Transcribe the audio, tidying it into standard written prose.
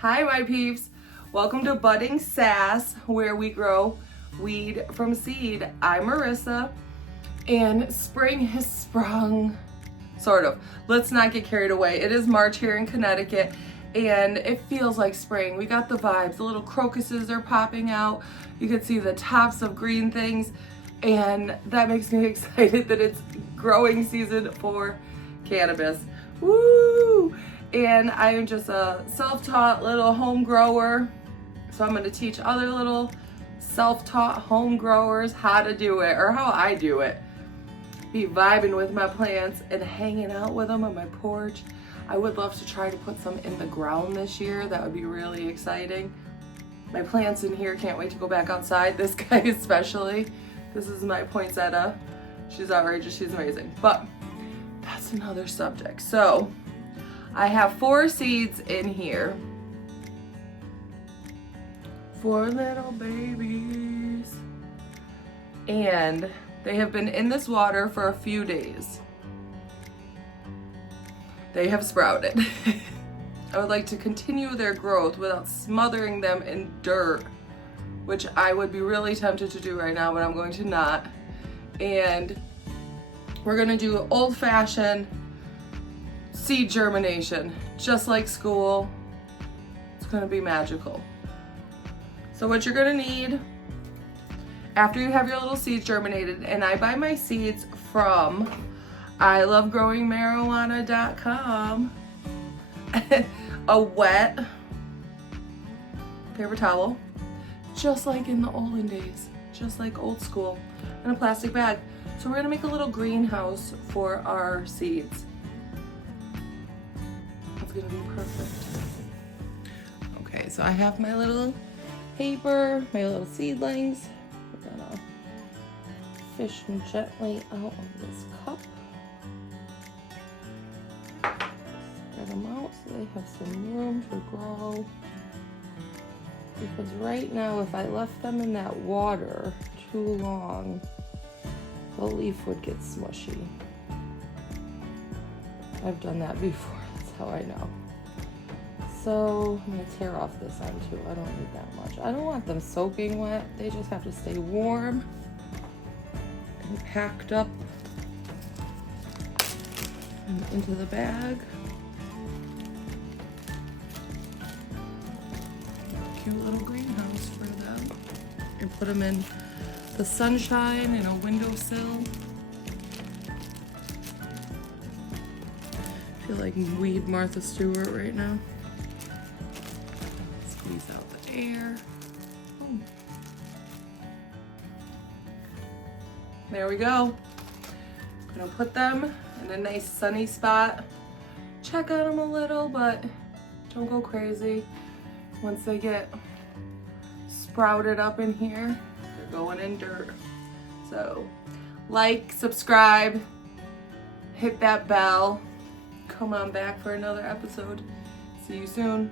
Hi, my peeps. Welcome to Budding Sass, where we grow weed from seed. I'm Marisa, and spring has sprung. Sort of. Let's not get carried away. It is March here in Connecticut, and it feels like spring. We got the vibes. The little crocuses are popping out. You can see the tops of green things, and that makes me excited that it's growing season for cannabis. Woo! And I am just a self-taught little home grower. So I'm going to teach other little self-taught home growers how to do it, or how I do it. Be vibing with my plants and hanging out with them on my porch. I would love to try to put some in the ground this year. That would be really exciting. My plants in here can't wait to go back outside. This guy especially. This is my poinsettia. She's outrageous. She's amazing. But that's another subject. So I have 4 seeds in here. 4 little babies. And they have been in this water for a few days. They have sprouted. I would like to continue their growth without smothering them in dirt, which I would be really tempted to do right now, but I'm going to not. And we're gonna do old-fashioned seed germination, just like school. It's gonna be magical. So what you're gonna need after you have your little seeds germinated, and I buy my seeds from ilovegrowingmarijuana.com, a wet paper towel, just like in the olden days, just like old school, and a plastic bag. So we're gonna make a little greenhouse for our seeds. It's gonna be perfect. Okay, so I have my little paper, my little seedlings. We're gonna fish them gently out of this cup. Spread them out so they have some room to grow. Because right now, if I left them in that water too long, the leaf would get smushy. I've done that before, that's how I know. So I'm gonna tear off this end too. I don't need that much. I don't want them soaking wet. They just have to stay warm and packed up and into the bag. Cute little greenhouse for them. And put them in the sunshine in a windowsill. I feel like weed Martha Stewart right now. Squeeze out the air. Oh. There we go. I'm gonna put them in a nice sunny spot. Check on them a little, but don't go crazy. Once they get sprouted up in here, they're going in dirt. So like, subscribe, hit that bell. Come on back for another episode. See you soon.